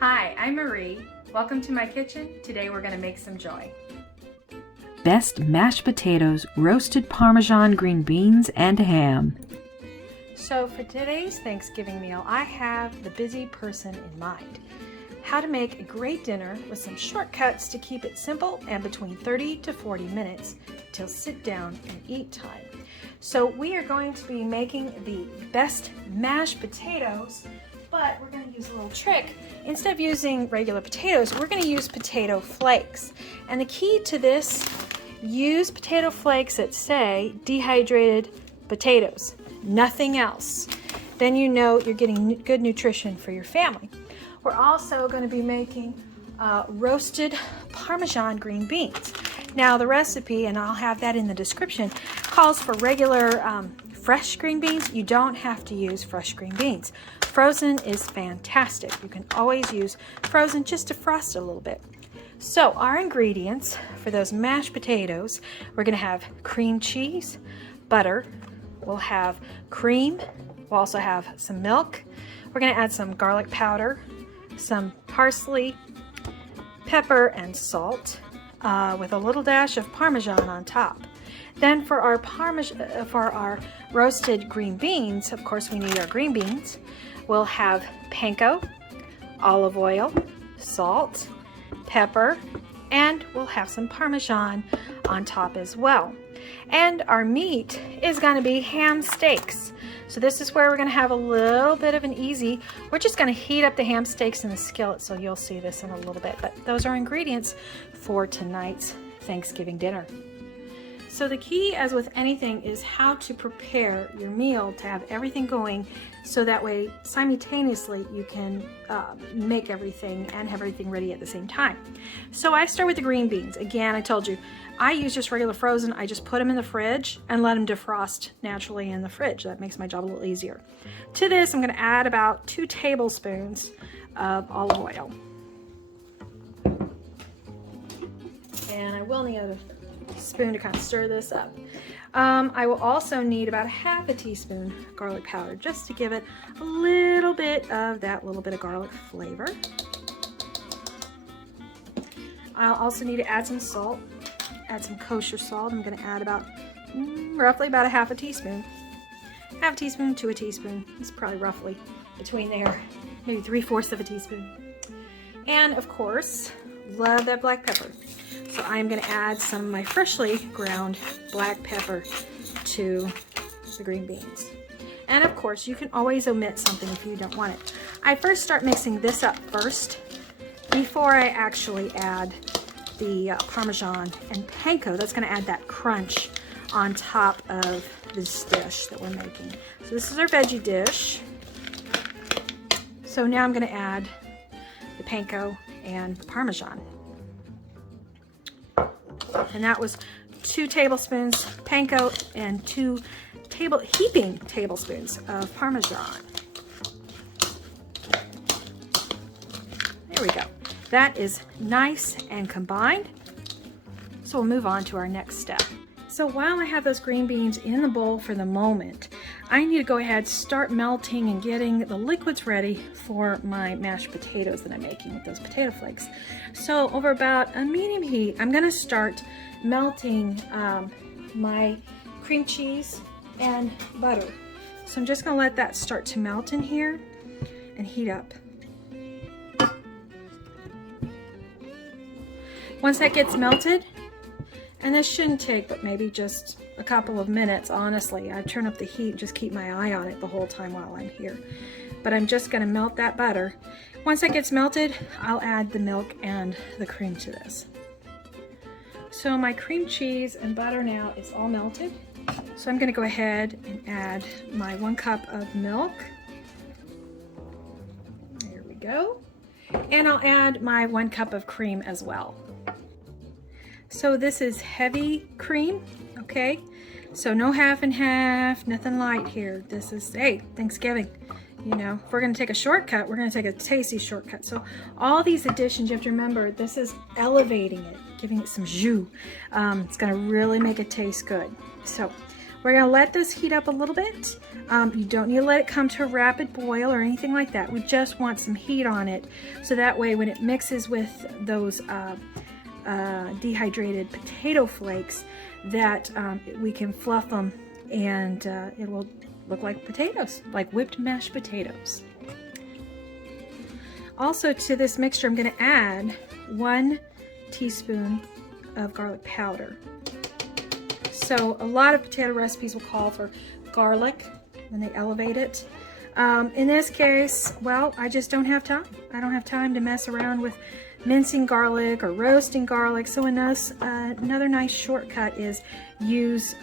Hi, I'm Marie. Welcome to my kitchen. Today we're going to make some joy. Best mashed potatoes, roasted Parmesan green beans, and ham. So for today's Thanksgiving meal, I have the busy person in mind. How to make a great dinner with some shortcuts to keep it simple and between 30 to 40 minutes till sit down and eat time. So we are going to be making the best mashed potatoes, but we're going to use a little trick. Instead of using regular potatoes, we're going to use potato flakes. And the key to this, use potato flakes that say dehydrated potatoes, nothing else. Then you know you're getting good nutrition for your family. We're also going to be making roasted Parmesan green beans. Now the recipe, and I'll have that in the description, calls for regular fresh green beans. You don't have to use fresh green beans. Frozen is fantastic. You can always use frozen just to frost it a little bit. So our ingredients for those mashed potatoes, we're going to have cream cheese, butter, we'll have cream, we'll also have some milk, we're going to add some garlic powder, some parsley, pepper, and salt, with a little dash of Parmesan on top. Then for our roasted green beans, of course we need our green beans. We'll have panko, olive oil, salt, pepper, and we'll have some Parmesan on top as well. And our meat is going to be ham steaks. So this is where we're going to have a little bit of an easy. We're just going to heat up the ham steaks in the skillet, so you'll see this in a little bit. But those are ingredients for tonight's Thanksgiving dinner. So the key, as with anything, is how to prepare your meal to have everything going so that way simultaneously you can make everything and have everything ready at the same time. So I start with the green beans. Again, I told you, I use just regular frozen. I just put them in the fridge and let them defrost naturally in the fridge. That makes my job a little easier. To this, I'm going to add about 2 tablespoons of olive oil. And I will need a spoon to kind of stir this up. I will also need about 1/2 teaspoon garlic powder just to give it a little bit of garlic flavor. I'll also need to add some salt, add some kosher salt. I'm going to add about roughly about 1/2 teaspoon. 1/2 teaspoon to a teaspoon. It's probably roughly between there, maybe 3/4 of a teaspoon. And of course, love that black pepper. So I'm going to add some of my freshly ground black pepper to the green beans. And of course, you can always omit something if you don't want it. I first start mixing this up first before I actually add the Parmesan and panko. That's going to add that crunch on top of this dish that we're making. So this is our veggie dish. So now I'm going to add the panko and the Parmesan. And that was 2 tablespoons panko and 2 heaping tablespoons of Parmesan. There we go. That is nice and combined. So we'll move on to our next step. So while I have those green beans in the bowl for the moment, I need to go ahead, start melting and getting the liquids ready for my mashed potatoes that I'm making with those potato flakes. So over about a medium heat, I'm going to start melting my cream cheese and butter. So I'm just going to let that start to melt in here and heat up. Once that gets melted, and this shouldn't take but maybe just a couple of minutes, honestly. I turn up the heat and just keep my eye on it the whole time while I'm here. But I'm just going to melt that butter. Once that gets melted, I'll add the milk and the cream to this. So my cream cheese and butter now is all melted. So I'm going to go ahead and add my 1 cup of milk. There we go. And I'll add my 1 cup of cream as well. So this is heavy cream, okay? So no half and half, nothing light here. This is, hey, Thanksgiving. You know, if we're going to take a shortcut, we're going to take a tasty shortcut. So all these additions, you have to remember, this is elevating it, giving it some jus. It's going to really make it taste good. So We're going to let this heat up a little bit. You don't need to let it come to a rapid boil or anything like that. We just want some heat on it, so that way when it mixes with those dehydrated potato flakes, that we can fluff them and it will look like potatoes, like whipped mashed potatoes. Also, to this mixture, I'm going to add 1 teaspoon of garlic powder. So a lot of potato recipes will call for garlic when they elevate it. In this case, well, I just don't have time. I don't have time to mess around with mincing garlic or roasting garlic. So another nice shortcut is use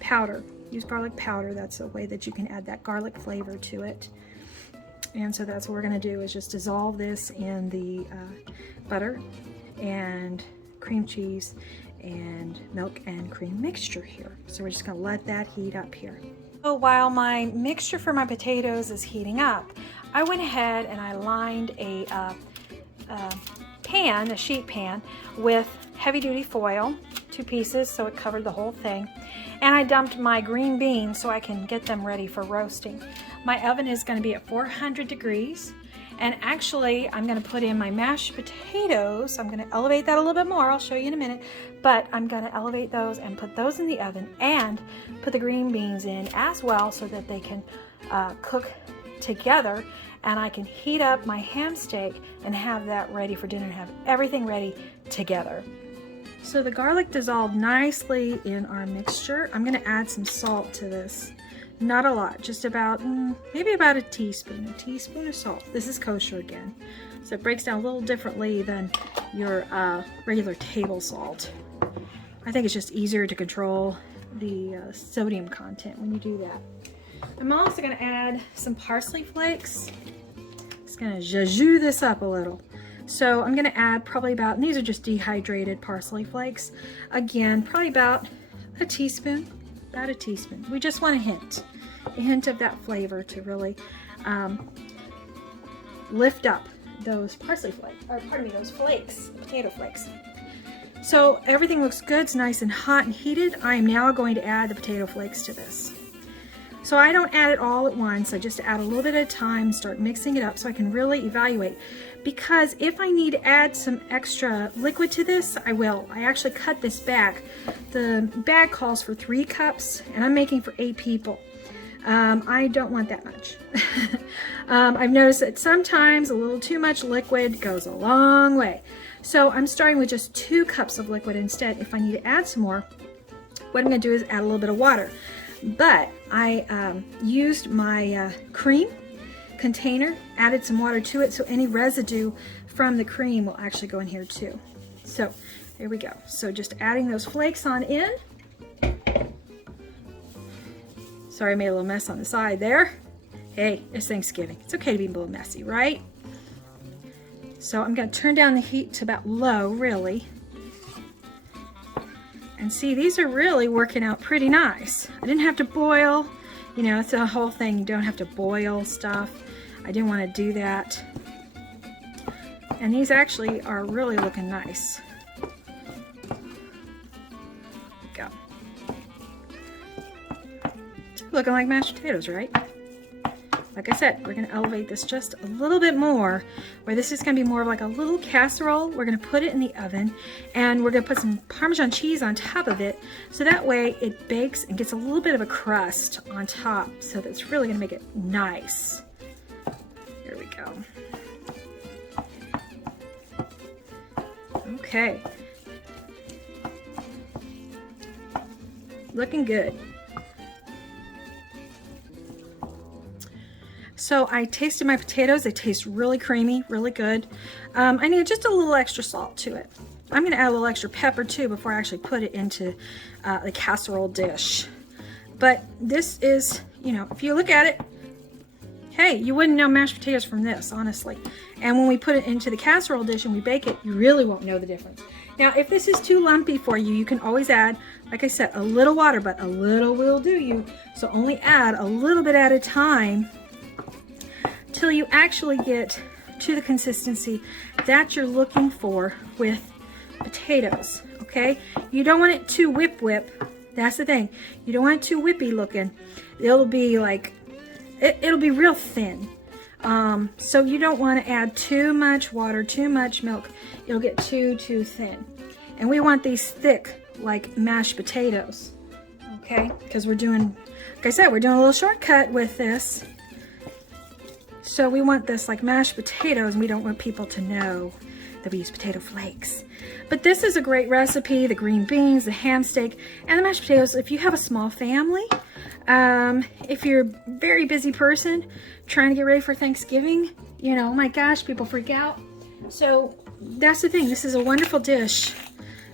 powder. Use garlic powder. That's a way that you can add that garlic flavor to it. And so that's what we're going to do, is just dissolve this in the butter and cream cheese and milk and cream mixture here. So we're just going to let that heat up here. So while my mixture for my potatoes is heating up, I went ahead and I lined a sheet pan with heavy-duty foil, 2 pieces, so it covered the whole thing. And I dumped my green beans so I can get them ready for roasting. My oven is going to be at 400 degrees. And actually, I'm going to put in my mashed potatoes. I'm going to elevate that a little bit more. I'll show you in a minute. But I'm going to elevate those and put those in the oven and put the green beans in as well, so that they can cook together. And I can heat up my ham steak and have that ready for dinner and have everything ready together. So the garlic dissolved nicely in our mixture. I'm going to add some salt to this. Not a lot, just about, maybe about a teaspoon of salt. This is kosher again, so it breaks down a little differently than your regular table salt. I think it's just easier to control the sodium content when you do that. I'm also going to add some parsley flakes. It's going to zhuzh this up a little. So I'm going to add probably about, and these are just dehydrated parsley flakes. Again, probably about a teaspoon. About a teaspoon. We just want a hint of that flavor to really lift up those parsley flakes, or pardon me, those flakes, potato flakes. So everything looks good, it's nice and hot and heated. I am now going to add the potato flakes to this. So I don't add it all at once, I just add a little bit at a time, start mixing it up so I can really evaluate. Because if I need to add some extra liquid to this, I will. I actually cut this back. The bag calls for 3 cups, and I'm making for 8 people. I don't want that much. I've noticed that sometimes a little too much liquid goes a long way. So I'm starting with just 2 cups of liquid instead. If I need to add some more, what I'm going to do is add a little bit of water. But I used my cream container, added some water to it, so any residue from the cream will actually go in here too. So there we go. So just adding those flakes on in. Sorry, I made a little mess on the side there. Hey, it's Thanksgiving. It's okay to be a little messy, right? So I'm going to turn down the heat to about low, really. And see, these are really working out pretty nice. I didn't have to boil. You know, it's a whole thing. You don't have to boil stuff. I didn't want to do that. And these actually are really looking nice. Go. Looking like mashed potatoes, right? Like I said, we're going to elevate this just a little bit more, where this is going to be more of like a little casserole. We're going to put it in the oven, and we're going to put some Parmesan cheese on top of it, so that way it bakes and gets a little bit of a crust on top, so that's really going to make it nice. Here we go. Okay. Looking good. So I tasted my potatoes. They taste really creamy, really good. I need just a little extra salt to it. I'm going to add a little extra pepper too before I actually put it into the casserole dish. But this is, you know, if you look at it, hey, you wouldn't know mashed potatoes from this, honestly. And when we put it into the casserole dish and we bake it, you really won't know the difference. Now, if this is too lumpy for you, you can always add, like I said, a little water, but a little will do you. So only add a little bit at a time till you actually get to the consistency that you're looking for with potatoes, okay? You don't want it too whip, That's the thing. You don't want it too whippy looking. It'll be like, it'll be real thin. So you don't want to add too much water, too much milk. It'll get too thin. And we want these thick, like mashed potatoes. Okay? Because we're doing, like I said, we're doing a little shortcut with this. So we want this like mashed potatoes, and we don't want people to know that we use potato flakes. But this is a great recipe, the green beans, the ham steak, and the mashed potatoes. If you have a small family, if you're a very busy person trying to get ready for Thanksgiving, you know, oh my gosh, people freak out. So that's the thing. This is a wonderful dish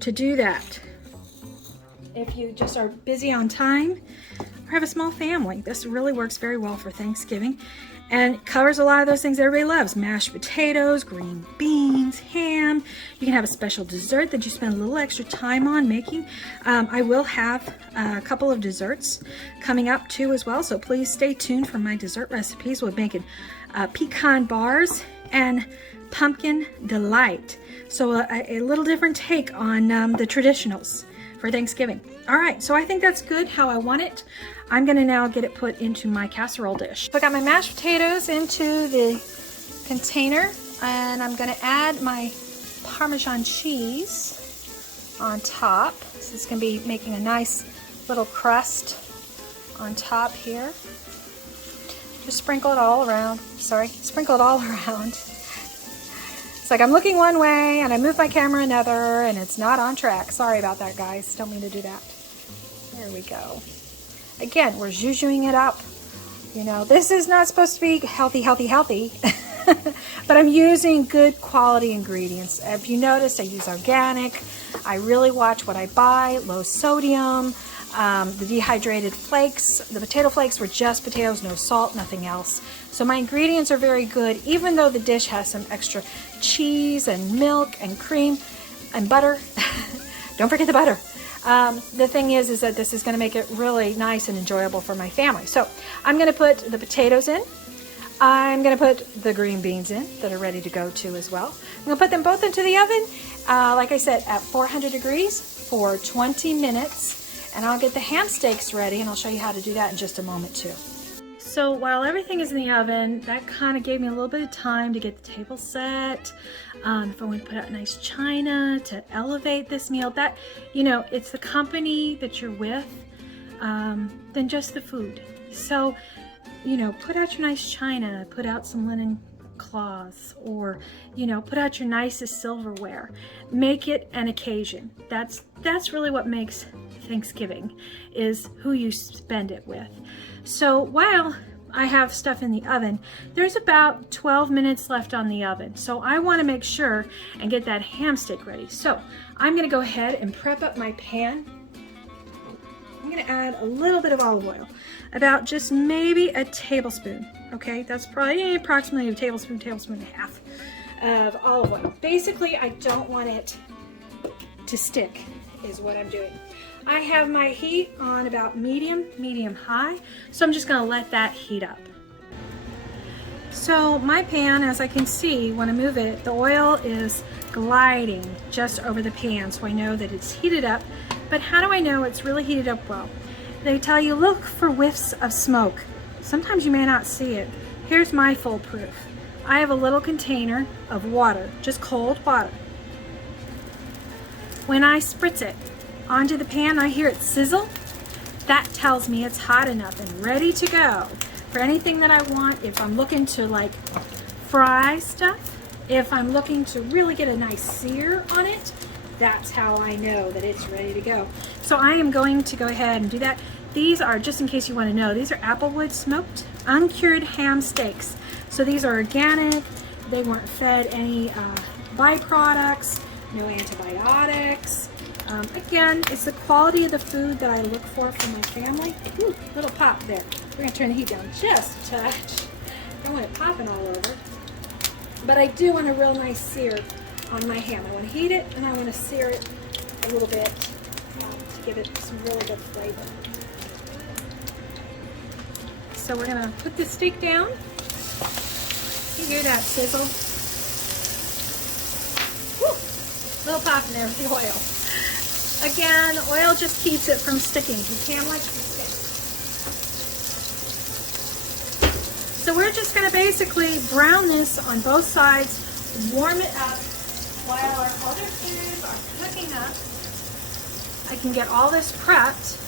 to do that. If you just are busy on time or have a small family, this really works very well for Thanksgiving. And it covers a lot of those things everybody loves. Mashed potatoes, green beans, ham. You can have a special dessert that you spend a little extra time on making. I will have a couple of desserts coming up too as well. So please stay tuned for my dessert recipes. We're making pecan bars and pumpkin delight. So a little different take on the traditionals for Thanksgiving. All right, so I think that's good how I want it. I'm gonna now get it put into my casserole dish. So I got my mashed potatoes into the container, and I'm gonna add my Parmesan cheese on top. This is gonna be making a nice little crust on top here. Just sprinkle it all around. Sprinkle it all around. It's like I'm looking one way and I move my camera another and it's not on track. Sorry about that, guys. Don't mean to do that. There we go. Again, we're zhuzhing it up. You know, this is not supposed to be healthy, but I'm using good quality ingredients. If you noticed, I use organic. I really watch what I buy, low sodium. The dehydrated flakes, the potato flakes were just potatoes, no salt, nothing else. So my ingredients are very good, even though the dish has some extra cheese and milk and cream and butter. Don't forget the butter. The thing is that this is going to make it really nice and enjoyable for my family. So I'm going to put the potatoes in. I'm going to put the green beans in that are ready to go too as well. I'm going to put them both into the oven, like I said, at 400 degrees for 20 minutes. And I'll get the ham steaks ready, and I'll show you how to do that in just a moment too. So while everything is in the oven, that kind of gave me a little bit of time to get the table set. If I want to put out nice china to elevate this meal, that, you know, it's the company that you're with than just the food. So, you know, put out your nice china, put out some linen cloths, or, you know, put out your nicest silverware. Make it an occasion. That's really what makes Thanksgiving, is who you spend it with. So while I have stuff in the oven, there's about 12 minutes left on the oven. So I want to make sure and get that ham steak ready. So I'm going to go ahead and prep up my pan. I'm going to add a little bit of olive oil, about just maybe a tablespoon. Okay, that's probably approximately a tablespoon and a half of olive oil. Basically, I don't want it to stick, is what I'm doing. I have my heat on about medium high, so I'm just going to let that heat up. So my pan, as I can see, when I move it, the oil is gliding just over the pan, so I know that it's heated up. But how do I know it's really heated up well? They tell you look for whiffs of smoke. Sometimes you may not see it. Here's my full proof. I have a little container of water, just cold water. When I spritz it onto the pan, I hear it sizzle. That tells me it's hot enough and ready to go for anything that I want. If I'm looking to like fry stuff, if I'm looking to really get a nice sear on it, that's how I know that it's ready to go. So I am going to go ahead and do that. These are, just in case you want to know, these are applewood smoked, uncured ham steaks. So these are organic. They weren't fed any byproducts, no antibiotics. Again, it's the quality of the food that I look for my family. Ooh, little pop there. We're going to turn the heat down just a touch. I don't want it popping all over. But I do want a real nice sear on my ham. I want to heat it and I want to sear it a little bit to give it some really good flavor. So we're going to put the steak down. You hear that sizzle? Woo! Little pop in there with the oil. Again, oil just keeps it from sticking. The sandwich can stick. So we're just going to basically brown this on both sides, warm it up while our other foods are cooking up. I can get all this prepped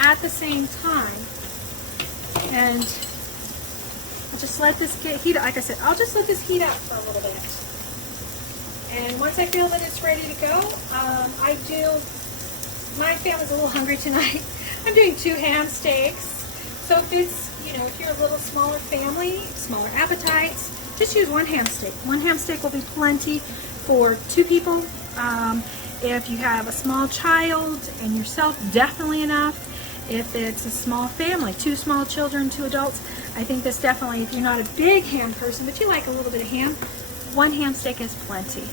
at the same time, and I'll just let this get heat. Like I said, I'll just let this heat up for a little bit. And once I feel that it's ready to go, my family's a little hungry tonight. I'm doing 2 ham steaks. So if it's, if you're a little smaller family, smaller appetites, just use 1 ham steak. 1 ham steak will be plenty for 2 people. If you have a small child and yourself, definitely enough. If it's a small family, 2 small children, 2 adults, I think that's definitely, if you're not a big ham person, but you like a little bit of ham, 1 ham steak is plenty.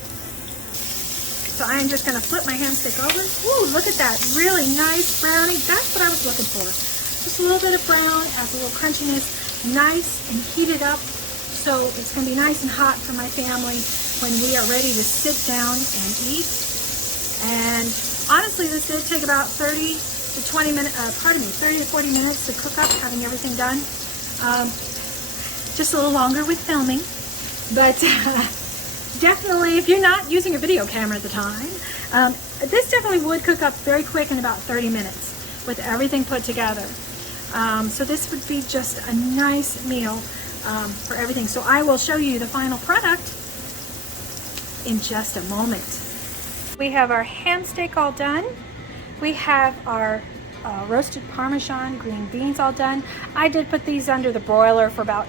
So I'm just going to flip my ham steak over. Ooh, look at that. Really nice browning. That's what I was looking for. Just a little bit of brown, adds a little crunchiness, nice and heated up. So it's going to be nice and hot for my family when we are ready to sit down and eat. And honestly, this did take about 30 to 40 minutes to cook up, having everything done. Just a little longer with filming, but definitely if you're not using a video camera at the time, this definitely would cook up very quick in about 30 minutes with everything put together. So this would be just a nice meal for everything. So I will show you the final product in just a moment. We have our ham steak all done. We have our roasted Parmesan green beans all done. I did put these under the broiler for about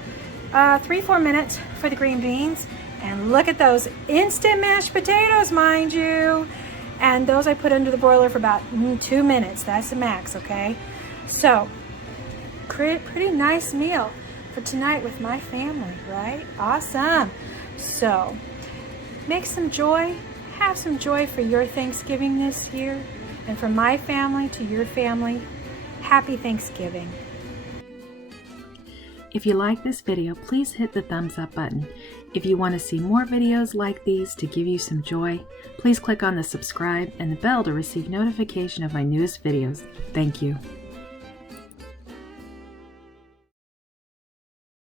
3-4 minutes for the green beans. And look at those instant mashed potatoes, mind you. And those I put under the broiler for about 2 minutes. That's the max, okay? So, pretty nice meal for tonight with my family, right? Awesome. So, make some joy. Have some joy for your Thanksgiving this year. And from my family to your family, happy Thanksgiving. If you like this video, please hit the thumbs up button. If you want to see more videos like these to give you some joy, please click on the subscribe and the bell to receive notification of my newest videos. Thank you.